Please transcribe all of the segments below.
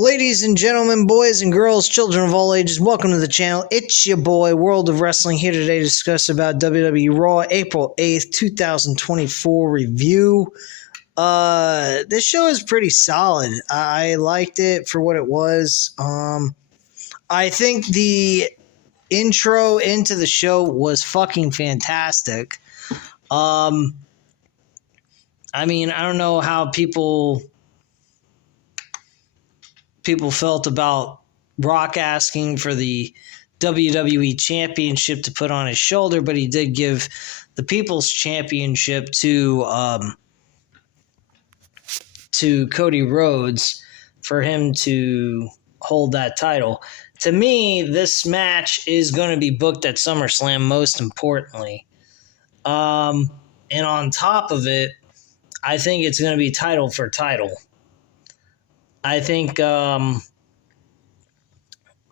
Ladies and gentlemen, boys and girls, children of all ages, welcome to the channel. It's your boy, World of Wrestling, here today to discuss about WWE Raw April 8th, 2024 review. This show is pretty solid. I liked it for what it was. I think the intro into the show was fucking fantastic. I don't know how people felt about Rock asking for the WWE Championship to put on his shoulder, but he did give the People's Championship to Cody Rhodes for him to hold that title. To me, this match is going to be booked at SummerSlam, most importantly. And on top of it, I think it's going to be title for title. I think The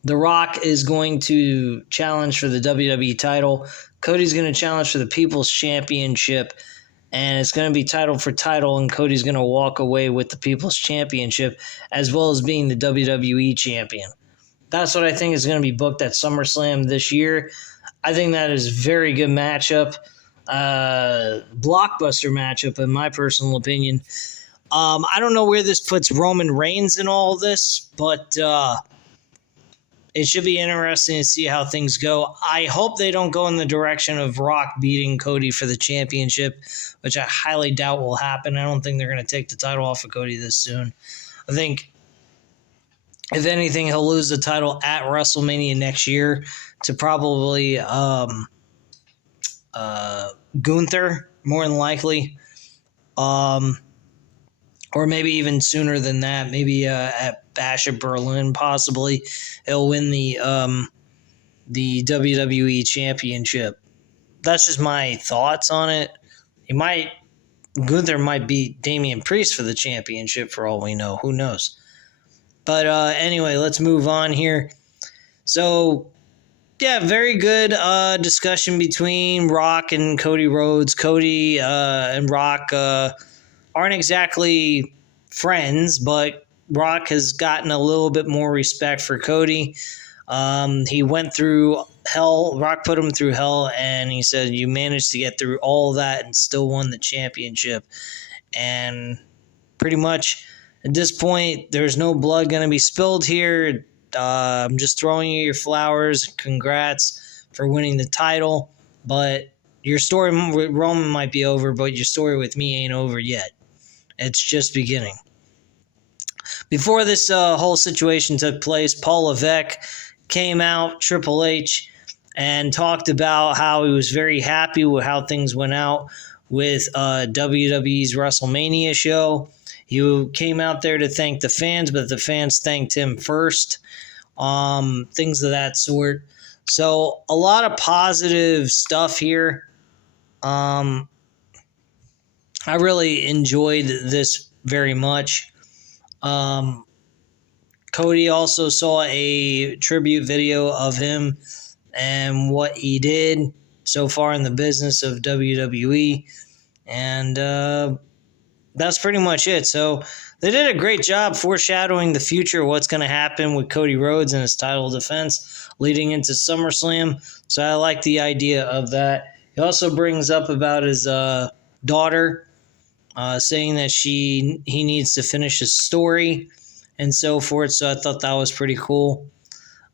Rock is going to challenge for the WWE title. Cody's going to challenge for the People's Championship. And it's going to be title for title, and Cody's going to walk away with the People's Championship as well as being the WWE Champion. That's what I think is going to be booked at SummerSlam this year. I think that is a very good matchup. Blockbuster matchup, in my personal opinion. I don't know where this puts Roman Reigns in all this, but it should be interesting to see how things go. I hope they don't go in the direction of Rock beating Cody for the championship, which I highly doubt will happen. I don't think they're going to take the title off of Cody this soon. I think, if anything, he'll lose the title at WrestleMania next year to probably Gunther, more than likely. Or maybe even sooner than that. Maybe at Bash at Berlin, possibly. He'll win the WWE Championship. That's just my thoughts on it. Gunther might beat Damian Priest for the championship for all we know. Who knows? But anyway, let's move on here. So, yeah, very good discussion between Rock and Cody Rhodes. Cody and Rock aren't exactly friends, but Rock has gotten a little bit more respect for Cody. He went through hell. Rock put him through hell, and he said, you managed to get through all of that and still won the championship. And pretty much at this point, there's no blood going to be spilled here. I'm just throwing you your flowers. Congrats for winning the title. But your story with Roman might be over, but your story with me ain't over yet. It's just beginning. Before this whole situation took place, Paul Levesque came out, Triple H, and talked about how he was very happy with how things went out with WWE's WrestleMania show. He came out there to thank the fans, but the fans thanked him first. Things of that sort. So a lot of positive stuff here. I really enjoyed this very much. Cody also saw a tribute video of him and what he did so far in the business of WWE. And that's pretty much it. So they did a great job foreshadowing the future of what's going to happen with Cody Rhodes and his title defense leading into SummerSlam. So I like the idea of that. He also brings up about his daughter, saying that he needs to finish his story and so forth. So I thought that was pretty cool.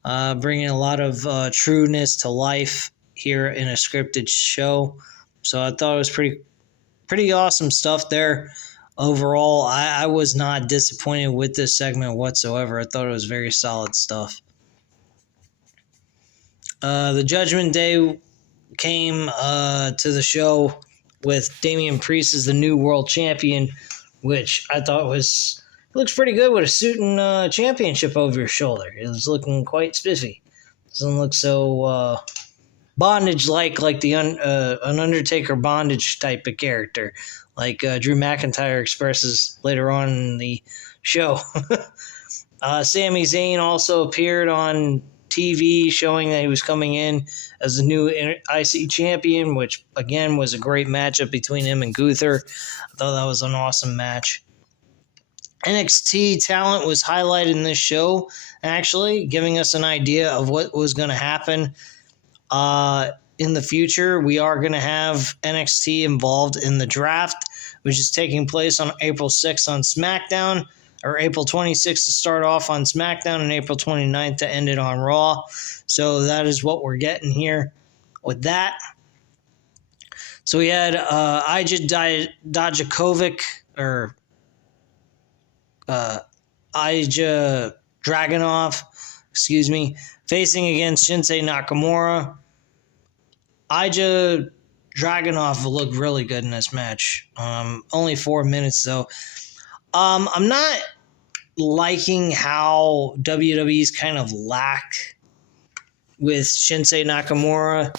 Bringing a lot of trueness to life here in a scripted show. So I thought it was pretty awesome stuff there. Overall, I was not disappointed with this segment whatsoever. I thought it was very solid stuff. The Judgment Day came to the show with Damian Priest as the new world champion, which I thought looks pretty good with a suit and championship over your shoulder. It was looking quite spiffy. Doesn't look so bondage-like, like the an Undertaker bondage type of character, like Drew McIntyre expresses later on in the show. Sami Zayn also appeared on TV showing that he was coming in as the new IC champion, which, again, was a great matchup between him and Gunther. I thought that was an awesome match. NXT talent was highlighted in this show, actually, giving us an idea of what was going to happen in the future. We are going to have NXT involved in the draft, which is taking place on April 6th on SmackDown, or April 26th to start off on SmackDown, and April 29th to end it on Raw. So that is what we're getting here with that. So we had Ilja Dragunov, or Ilja Dragunov, facing against Shinsuke Nakamura. Ilja Dragunov looked really good in this match. Only 4 minutes, though. I'm not liking how WWE's kind of lack with Shinsuke Nakamura.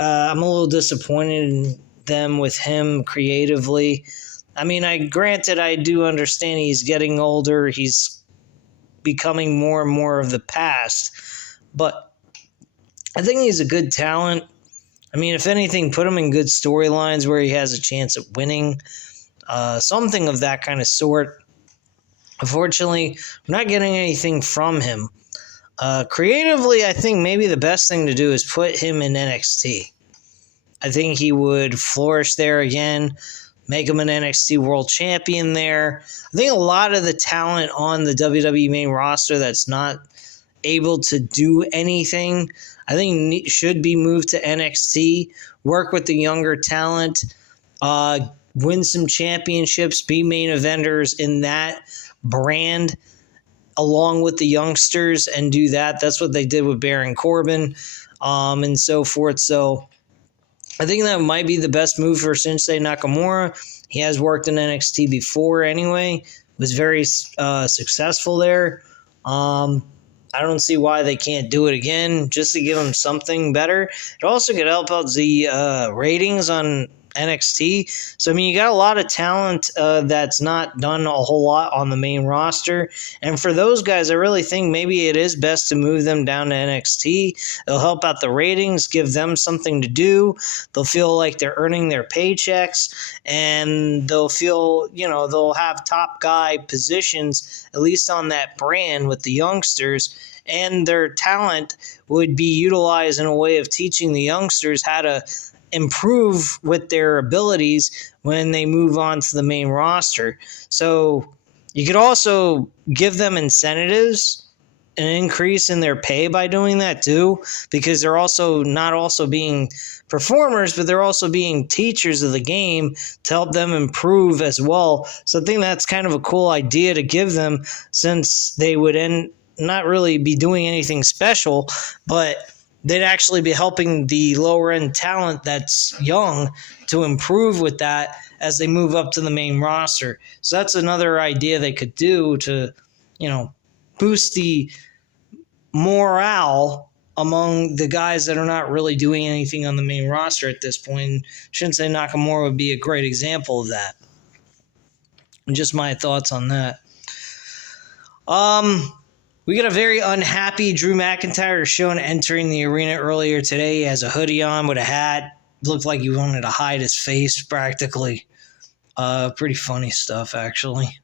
I'm a little disappointed in them with him creatively. I mean, granted, I do understand he's getting older. He's becoming more and more of the past. But I think he's a good talent. I mean, if anything, put him in good storylines where he has a chance at winning. Something of that kind of sort. Unfortunately, we're not getting anything from him. Creatively, I think maybe the best thing to do is put him in NXT. I think he would flourish there again, make him an NXT World Champion there. I think a lot of the talent on the WWE main roster that's not able to do anything, I think should be moved to NXT, work with the younger talent, win some championships, be main eventers in that brand along with the youngsters and do that. That's what they did with Baron Corbin and so forth. So I think that might be the best move for Shinsuke Nakamura. He has worked in NXT before anyway, was very successful there. I don't see why they can't do it again, just to give him something better. It also could help out the ratings on NXT. So, I mean, you got a lot of talent that's not done a whole lot on the main roster. And for those guys, I really think maybe it is best to move them down to NXT. It'll help out the ratings, give them something to do. They'll feel like they're earning their paychecks, and they'll feel, they'll have top guy positions, at least on that brand with the youngsters. And their talent would be utilized in a way of teaching the youngsters how to improve with their abilities when they move on to the main roster. So you could also give them incentives, an increase in their pay by doing that too, because they're also not also being performers, but they're also being teachers of the game to help them improve as well. So I think that's kind of a cool idea to give them, since they would not really be doing anything special, but they'd actually be helping the lower end talent that's young to improve with that as they move up to the main roster. So that's another idea they could do to, boost the morale among the guys that are not really doing anything on the main roster at this point. Shinsuke Nakamura would be a great example of that. Just my thoughts on that. We got a very unhappy Drew McIntyre shown entering the arena earlier today. He has a hoodie on with a hat. Looked like he wanted to hide his face practically. Pretty funny stuff, actually.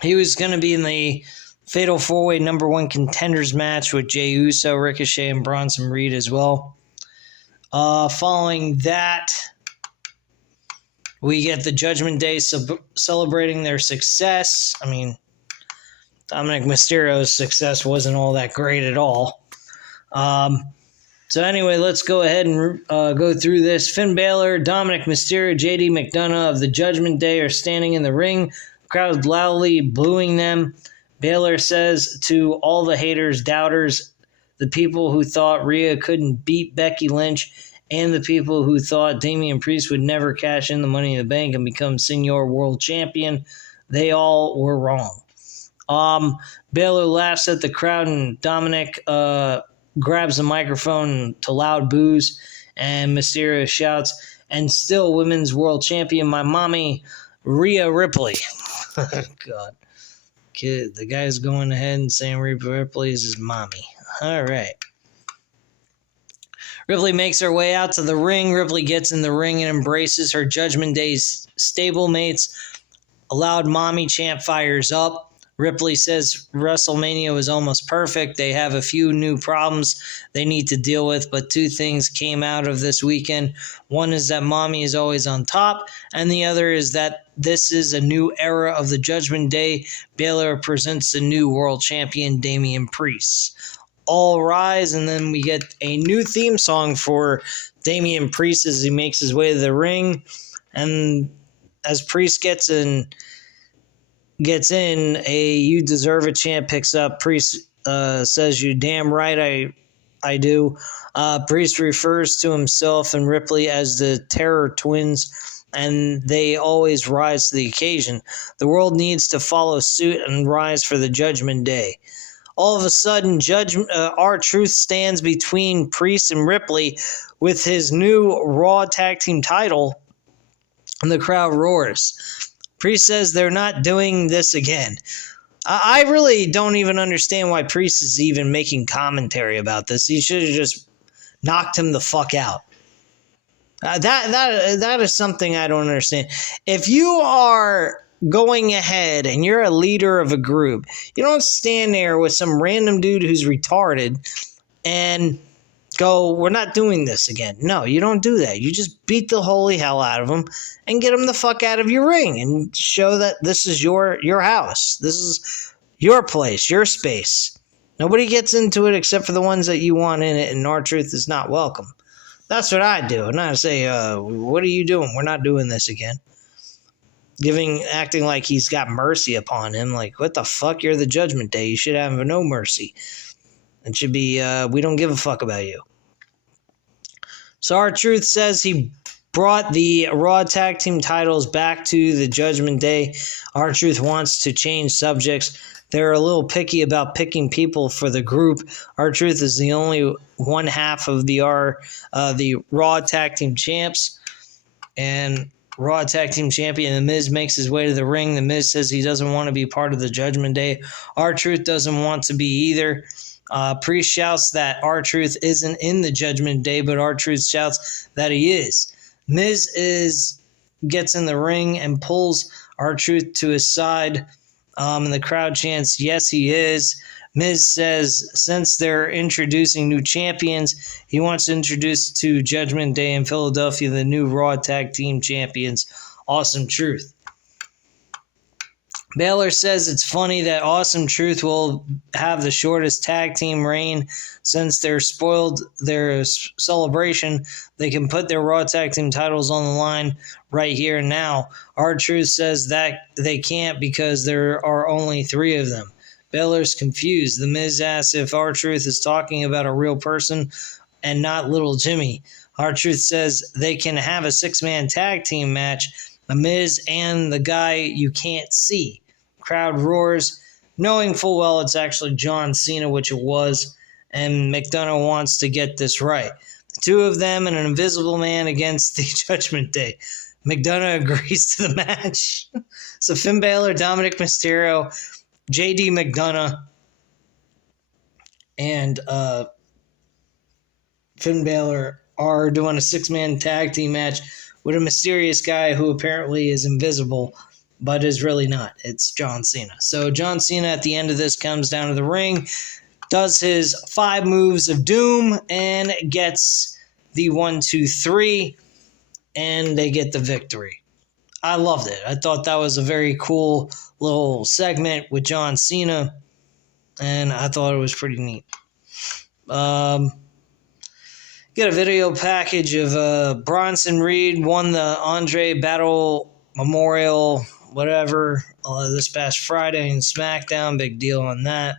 He was going to be in the Fatal 4-Way number 1 contenders match with Jey Uso, Ricochet, and Bronson Reed as well. Following that, we get the Judgment Day celebrating their success. I mean, Dominic Mysterio's success wasn't all that great at all. So anyway, let's go ahead and go through this. Finn Balor, Dominic Mysterio, JD McDonough of the Judgment Day are standing in the ring. The crowd loudly booing them. Balor says to all the haters, doubters, the people who thought Rhea couldn't beat Becky Lynch, and the people who thought Damian Priest would never cash in the Money in the Bank and become Senior World Champion, they all were wrong. Balor laughs at the crowd, and Dominic grabs the microphone to loud boos, and Mysterio shouts, "And still Women's World Champion, my mommy, Rhea Ripley." God. Kid, the guy's going ahead and saying Rhea Ripley is his mommy. All right. Ripley makes her way out to the ring. Ripley gets in the ring and embraces her Judgment Day's stablemates. A loud mommy chant fires up. Ripley says WrestleMania was almost perfect. They have a few new problems they need to deal with, but two things came out of this weekend. One is that mommy is always on top, and the other is that this is a new era of the Judgment Day. Baylor presents the new world champion, Damian Priest. All rise, and then we get a new theme song for Damian Priest as he makes his way to the ring. And as Priest gets in, a "You Deserve It" chant picks up. Priest says, "You damn right I do." Priest refers to himself and Ripley as the Terror Twins, and they always rise to the occasion. The world needs to follow suit and rise for the Judgment Day. All of a sudden, R-Truth stands between Priest and Ripley with his new Raw Tag Team title, and the crowd roars. Priest says they're not doing this again. I really don't even understand why Priest is even making commentary about this. He should have just knocked him the fuck out. That is something I don't understand. If you are going ahead and you're a leader of a group, you don't stand there with some random dude who's retarded and go, "We're not doing this again." No, you don't do that. You just beat the holy hell out of him and get him the fuck out of your ring and show that this is your house. This is your place, your space. Nobody gets into it except for the ones that you want in it, and R-Truth is not welcome. That's what I do. And I say, "What are you doing? We're not doing this again." Acting like he's got mercy upon him. Like, what the fuck? You're the Judgment Day. You should have no mercy. It should be, "We don't give a fuck about you." So R-Truth says he brought the Raw Tag Team titles back to the Judgment Day. R-Truth wants to change subjects. They're a little picky about picking people for the group. R-Truth is the only one half of the Raw Tag Team champs. And Raw Tag Team champion The Miz makes his way to the ring. The Miz says he doesn't want to be part of the Judgment Day. R-Truth doesn't want to be either. Priest shouts that R-Truth isn't in the Judgment Day, but R-Truth shouts that he is. Miz gets in the ring and pulls R-Truth to his side, and the crowd chants, "Yes, he is." Miz says since they're introducing new champions, he wants to introduce to Judgment Day in Philadelphia the new Raw Tag Team champions, Awesome Truth. Baylor says it's funny that Awesome Truth will have the shortest tag team reign since they're spoiled their celebration. They can put their Raw Tag Team titles on the line right here and now. R-Truth says that they can't because there are only 3 of them. Baylor's confused. The Miz asks if R-Truth is talking about a real person and not Little Jimmy. R-Truth says they can have a 6-man tag team match, The Miz and the guy you can't see. Crowd roars, knowing full well it's actually John Cena, which it was, and McDonough wants to get this right. The 2 of them and an invisible man against the Judgment Day. McDonough agrees to the match. So Finn Balor, Dominic Mysterio, JD McDonough, and Finn Balor are doing a 6-man tag team match with a mysterious guy who apparently is invisible, but is really not. It's John Cena. So John Cena at the end of this comes down to the ring, does his 5 moves of doom, and gets the 1, 2, 3, and they get the victory. I loved it. I thought that was a very cool little segment with John Cena, and I thought it was pretty neat. Got a video package of Bronson Reed won the Andre Battle Memorial, whatever, this past Friday in SmackDown. Big deal on that.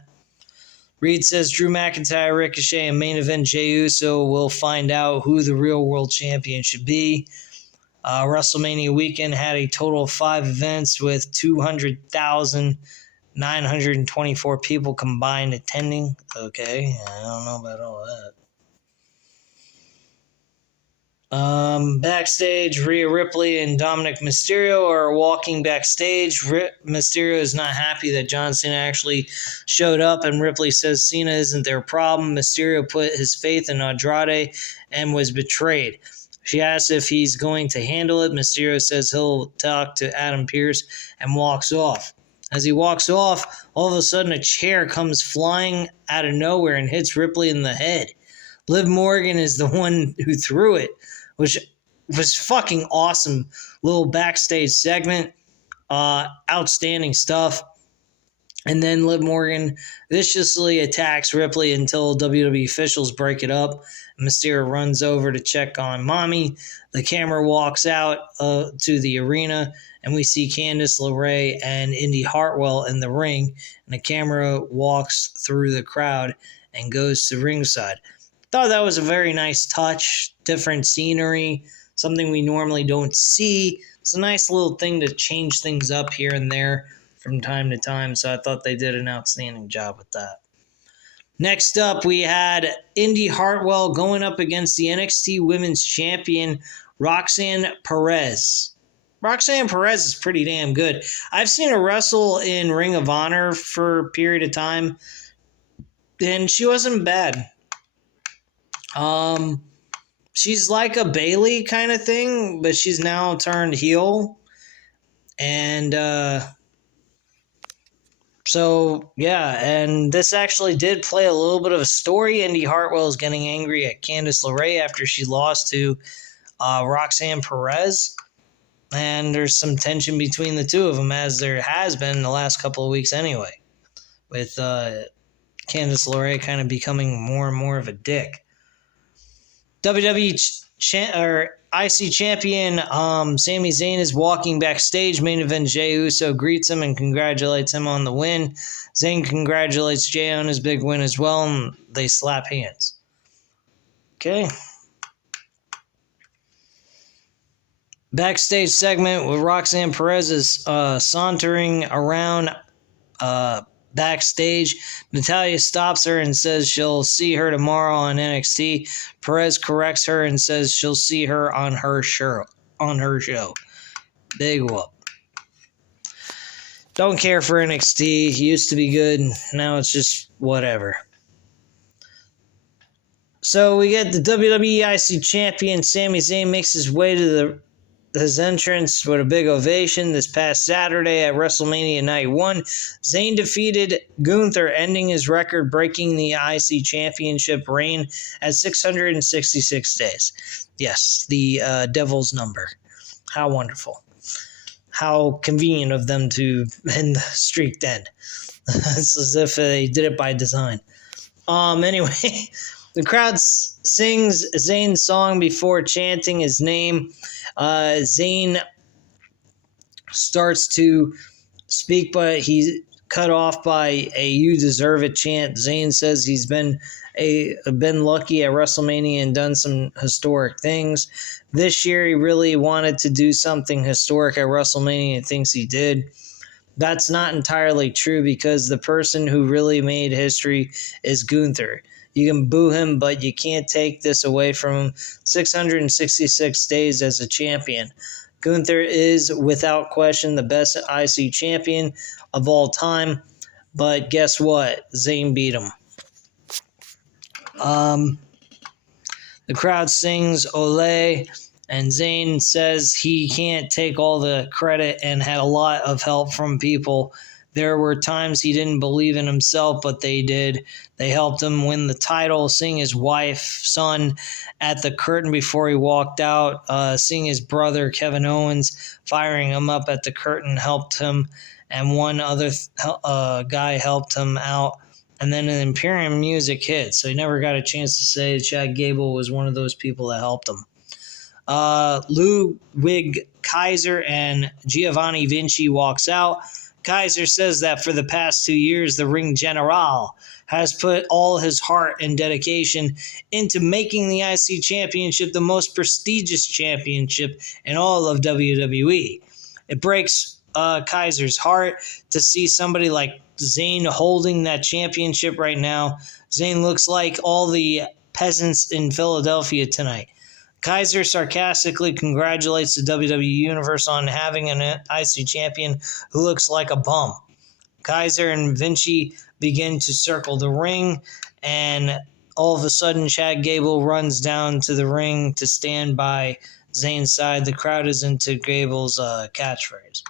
Reed says Drew McIntyre, Ricochet, and main event Jey Uso will find out who the real world champion should be. WrestleMania weekend had a total of 5 events with 200,924 people combined attending. Okay, I don't know about all that. Backstage, Rhea Ripley and Dominic Mysterio are walking backstage. Mysterio is not happy that John Cena actually showed up, and Ripley says Cena isn't their problem. Mysterio put his faith in Andrade and was betrayed. She asks if he's going to handle it. Mysterio says he'll talk to Adam Pearce and walks off. As he walks off, all of a sudden a chair comes flying out of nowhere and hits Ripley in the head. Liv Morgan is the one who threw it, which was fucking awesome. Little backstage segment. Outstanding stuff. And then Liv Morgan viciously attacks Ripley until WWE officials break it up. Mysterio runs over to check on Mommy. The camera walks out to the arena, and we see Candice LeRae and Indy Hartwell in the ring. And the camera walks through the crowd and goes to ringside. Thought that was a very nice touch, different scenery, something we normally don't see. It's a nice little thing to change things up here and there from time to time, so I thought they did an outstanding job with that. Next up, we had Indy Hartwell going up against the NXT Women's Champion, Roxanne Perez. Roxanne Perez is pretty damn good. I've seen her wrestle in Ring of Honor for a period of time, and she wasn't bad. She's like a Bayley kind of thing, but she's now turned heel. And, so, yeah, and this actually did play a little bit of a story. Indy Hartwell is getting angry at Candice LeRae after she lost to Roxanne Perez. And there's some tension between the two of them, as there has been in the last couple of weeks anyway, with Candice LeRae kind of becoming more and more of a dick. WWE IC champion Sami Zayn is walking backstage. Main event Jey Uso greets him and congratulates him on the win. Zayn congratulates Jey on his big win as well, and they slap hands. Okay. Backstage segment with Roxanne Perez is sauntering around backstage. Natalya stops her and says she'll see her tomorrow on NXT. Perez corrects her and says she'll see her on her show. Big whoop. Don't care for NXT. Used to be good. Now it's just whatever. So we get the WWE IC champion Sami Zayn makes his way to his entrance with a big ovation this past Saturday at WrestleMania Night 1. Zayn defeated Gunther, ending his record-breaking the IC Championship reign at 666 days. Yes, the devil's number. How wonderful. How convenient of them to end the streak then. It's as if they did it by design. Anyway, the crowd sings Zayn's song before chanting his name. Zayn starts to speak, but he's cut off by a "You deserve it" chant. Zayn says he's been lucky at WrestleMania and done some historic things. This year, he really wanted to do something historic at WrestleMania and thinks he did. That's not entirely true because the person who really made history is Gunther. You can boo him, but you can't take this away from him. 666 days as a champion. Gunther is, without question, the best IC champion of all time. But guess what? Zayn beat him. The crowd sings Ole, and Zayn says he can't take all the credit and had a lot of help from people. There were times he didn't believe in himself, but they did. They helped him win the title, seeing his wife, son at the curtain before he walked out, seeing his brother, Kevin Owens, firing him up at the curtain helped him, and one other guy helped him out. And then an Imperium music hit, so he never got a chance to say Chad Gable was one of those people that helped him. Ludwig Kaiser and Giovanni Vinci walks out. Kaiser says that for the past 2 years, the Ring General has put all his heart and dedication into making the IC Championship the most prestigious championship in all of WWE. It breaks Kaiser's heart to see somebody like Zayn holding that championship right now. Zayn looks like all the peasants in Philadelphia tonight. Kaiser sarcastically congratulates the WWE Universe on having an IC champion who looks like a bum. Kaiser and Vinci begin to circle the ring, and all of a sudden Chad Gable runs down to the ring to stand by Zayn's side. The crowd is into Gable's catchphrase.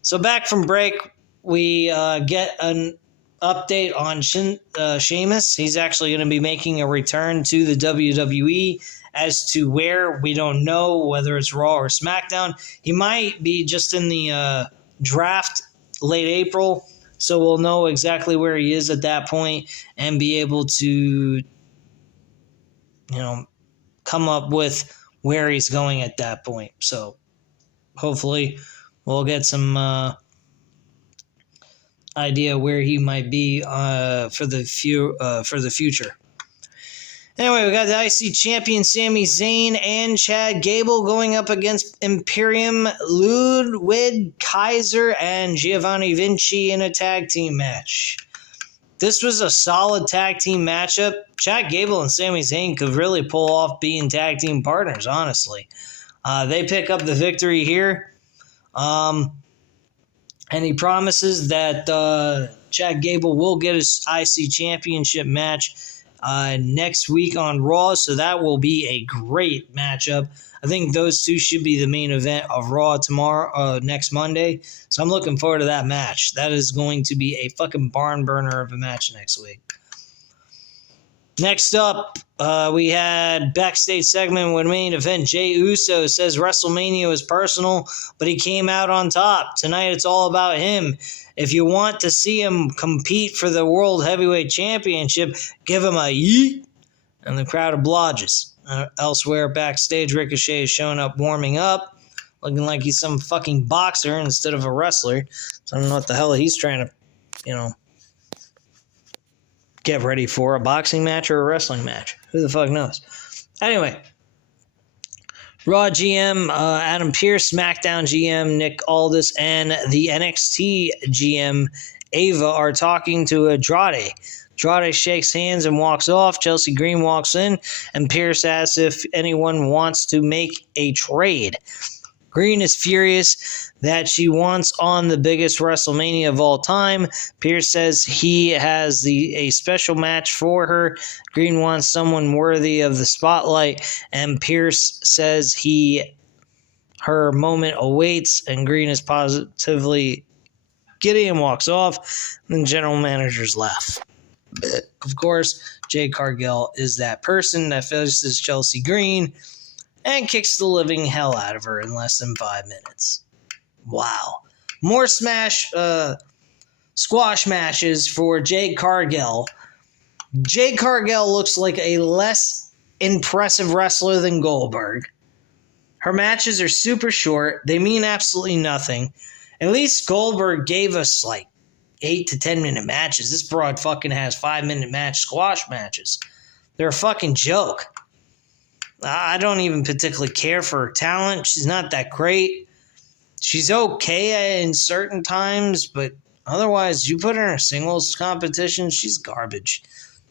So back from break, we get an update on Sheamus. He's actually going to be making a return to the WWE. As to where, we don't know, whether it's Raw or SmackDown. He might be just in the draft late April, so we'll know exactly where he is at that point and be able to, come up with where he's going at that point. So hopefully we'll get some idea where he might be for the future. Anyway, we got the IC champion Sami Zayn and Chad Gable going up against Imperium, Ludwig Kaiser, and Giovanni Vinci in a tag team match. This was a solid tag team matchup. Chad Gable and Sami Zayn could really pull off being tag team partners, honestly. They pick up the victory here. And he promises that Chad Gable will get his IC championship match next week on Raw, so that will be a great matchup. I think those two should be the main event of Raw tomorrow, next Monday. So I'm looking forward to that match. That is going to be a fucking barn burner of a match next week. Next up, we had backstage segment with main event. Jey Uso says WrestleMania was personal, but he came out on top. Tonight it's all about him. If you want to see him compete for the World Heavyweight Championship, give him a yeet. And the crowd obliges. Elsewhere, backstage, Ricochet is showing up warming up, looking like he's some fucking boxer instead of a wrestler. So I don't know what the hell he's trying to, get ready for, a boxing match or a wrestling match. Who the fuck knows? Anyway, Raw GM Adam Pearce, SmackDown GM Nick Aldis, and the NXT GM Ava are talking to Andrade. Andrade shakes hands and walks off. Chelsea Green walks in, and Pearce asks if anyone wants to make a trade. Green is furious that she wants on the biggest WrestleMania of all time. Pearce says he has a special match for her. Green wants someone worthy of the spotlight, and Pearce says her moment awaits, and Green is positively giddy and walks off. And the general managers laugh. Of course, Jade Cargill is that person that faces Chelsea Green and kicks the living hell out of her in less than 5 minutes. Wow. More squash matches for Jade Cargill. Jade Cargill looks like a less impressive wrestler than Goldberg. Her matches are super short. They mean absolutely nothing. At least Goldberg gave us like 8 to 10 minute matches. This broad fucking has 5-minute match squash matches. They're a fucking joke. I don't even particularly care for her talent. She's not that great. She's okay in certain times, but otherwise, you put her in a singles competition, she's garbage.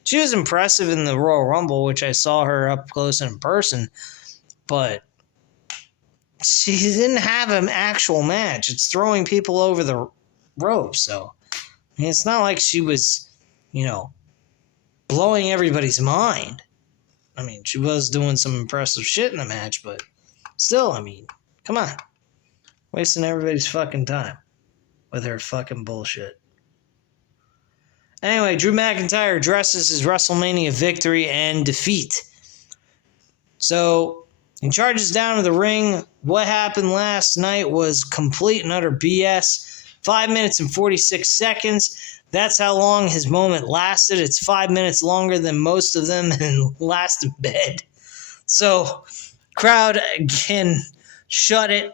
She was impressive in the Royal Rumble, which I saw her up close and in person, but she didn't have an actual match. It's throwing people over the ropes, so I mean, it's not like she was, blowing everybody's mind. I mean, she was doing some impressive shit in the match, but still, I mean, come on. Wasting everybody's fucking time with her fucking bullshit. Anyway, Drew McIntyre addresses his WrestleMania victory and defeat. So, he charges down to the ring. What happened last night was complete and utter BS. 5 minutes and 46 seconds. That's how long his moment lasted. It's 5 minutes longer than most of them and last in bed. So, crowd can shut it.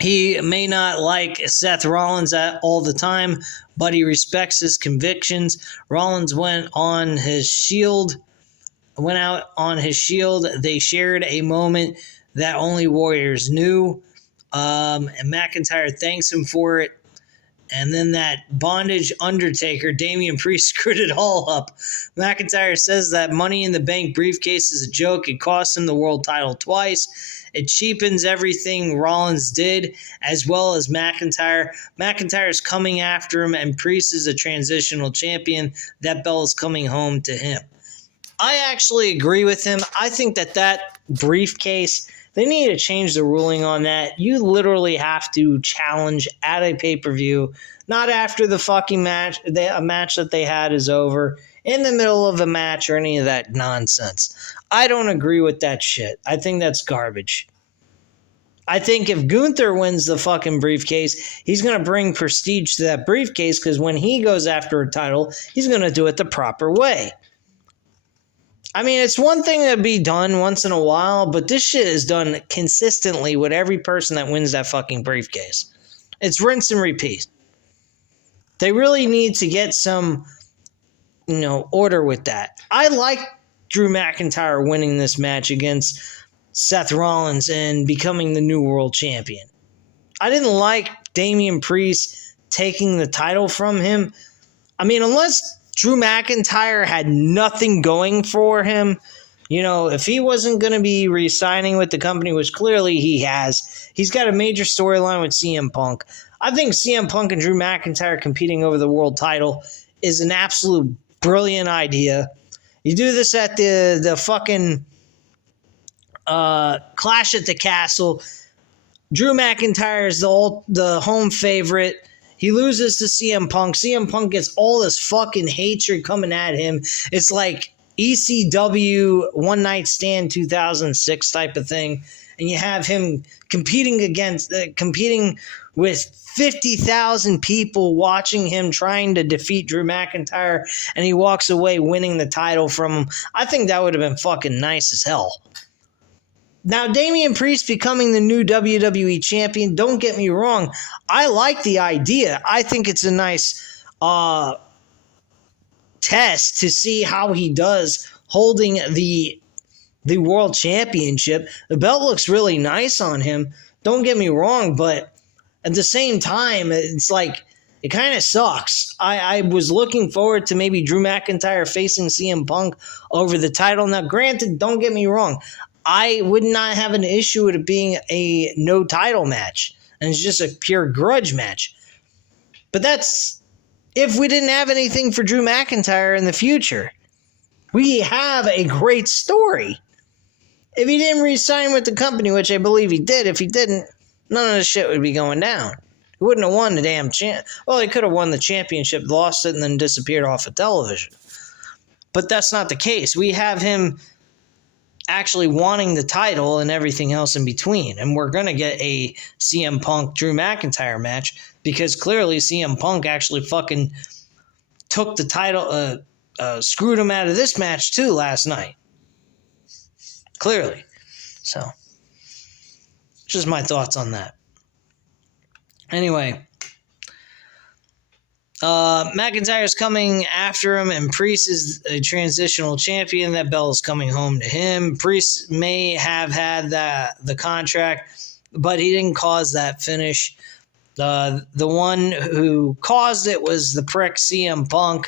He may not like Seth Rollins all the time, but he respects his convictions. Rollins went out on his shield. They shared a moment that only Warriors knew. And McIntyre thanks him for it. And then that bondage Undertaker, Damian Priest, screwed it all up. McIntyre says that Money in the Bank briefcase is a joke. It cost him the world title twice. It cheapens everything Rollins did, as well as McIntyre. McIntyre is coming after him, and Priest is a transitional champion. That belt is coming home to him. I actually agree with him. I think that briefcase, they need to change the ruling on that. You literally have to challenge at a pay-per-view, not after the fucking match, a match that they had is over, in the middle of a match or any of that nonsense. I don't agree with that shit. I think that's garbage. I think if Gunther wins the fucking briefcase, he's going to bring prestige to that briefcase because when he goes after a title, he's going to do it the proper way. I mean, it's one thing to be done once in a while, but this shit is done consistently with every person that wins that fucking briefcase. It's rinse and repeat. They really need to get some, order with that. I like Drew McIntyre winning this match against Seth Rollins and becoming the new world champion. I didn't like Damian Priest taking the title from him. I mean, unless Drew McIntyre had nothing going for him, if he wasn't going to be re-signing with the company, which clearly he has, he's got a major storyline with CM Punk. I think CM Punk and Drew McIntyre competing over the world title is an absolute brilliant idea. You do this at the fucking Clash at the Castle. Drew McIntyre is the home favorite. He loses to CM Punk. CM Punk gets all this fucking hatred coming at him. It's like ECW One Night Stand 2006 type of thing. And you have him competing with 50,000 people watching him trying to defeat Drew McIntyre, and he walks away winning the title from him. I think that would have been fucking nice as hell. Now, Damian Priest becoming the new WWE champion, don't get me wrong. I like the idea. I think it's a nice test to see how he does holding the world championship. The belt looks really nice on him. Don't get me wrong, but at the same time, it's like, it kind of sucks. I was looking forward to maybe Drew McIntyre facing CM Punk over the title. Now, granted, don't get me wrong. I would not have an issue with it being a no title match. And it's just a pure grudge match. But that's if we didn't have anything for Drew McIntyre in the future. We have a great story. If he didn't re-sign with the company, which I believe he did, if he didn't, none of this shit would be going down. He wouldn't have won the damn Well, he could have won the championship, lost it, and then disappeared off of television. But that's not the case. We have him actually wanting the title and everything else in between. And we're going to get a CM Punk Drew McIntyre match because clearly CM Punk actually fucking took the title, screwed him out of this match too last night. Clearly. So, just my thoughts on that. Anyway, McIntyre's coming after him, and Priest is a transitional champion. That belt is coming home to him. Priest may have had the contract, but he didn't cause that finish. The one who caused it was the prick CM Punk.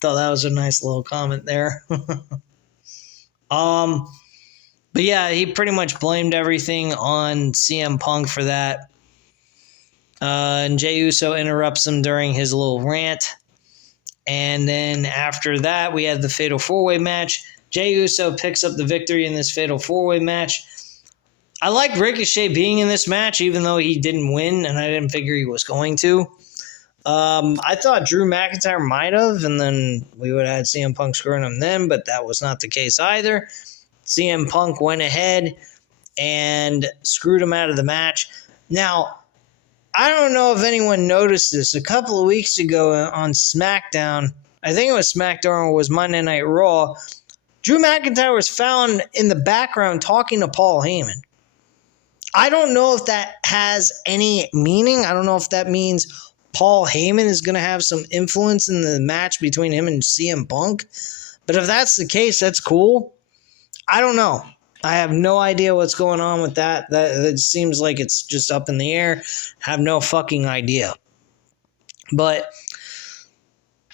Thought that was a nice little comment there. But yeah, he pretty much blamed everything on CM Punk for that. And Jey Uso interrupts him during his little rant. And then after that, we had the Fatal 4-Way match. Jey Uso picks up the victory in this Fatal 4-Way match. I liked Ricochet being in this match, even though he didn't win, and I didn't figure he was going to. I thought Drew McIntyre might have, and then we would have had CM Punk screwing him then, but that was not the case either. CM Punk went ahead and screwed him out of the match. Now, I don't know if anyone noticed this. A couple of weeks ago on SmackDown, I think it was SmackDown or was Monday Night Raw, Drew McIntyre was found in the background talking to Paul Heyman. I don't know if that has any meaning. I don't know if that means Paul Heyman is going to have some influence in the match between him and CM Punk. But if that's the case, that's cool. I don't know. I have no idea what's going on with that. That seems like it's just up in the air. I have no fucking idea. But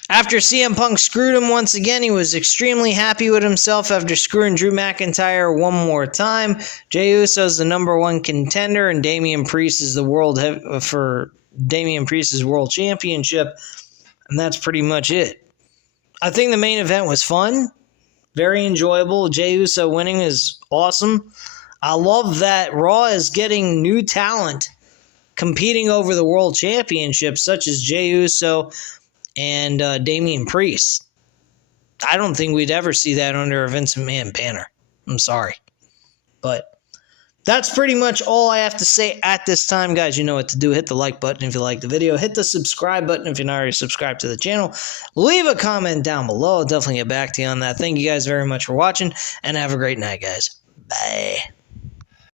after CM Punk screwed him once again, he was extremely happy with himself after screwing Drew McIntyre one more time. Jey Uso is the number one contender, and Damian Priest is the world championship, and that's pretty much it. I think the main event was fun, very enjoyable. Jey Uso winning is awesome. I love that Raw is getting new talent competing over the world championship, such as Jey Uso and Damian Priest. I don't think we'd ever see that under a Vince McMahon banner. I'm sorry. But that's pretty much all I have to say at this time, guys. You know what to do. Hit the like button if you like the video. Hit the subscribe button if you're not already subscribed to the channel. Leave a comment down below. I'll definitely get back to you on that. Thank you guys very much for watching, and have a great night, guys. Bye.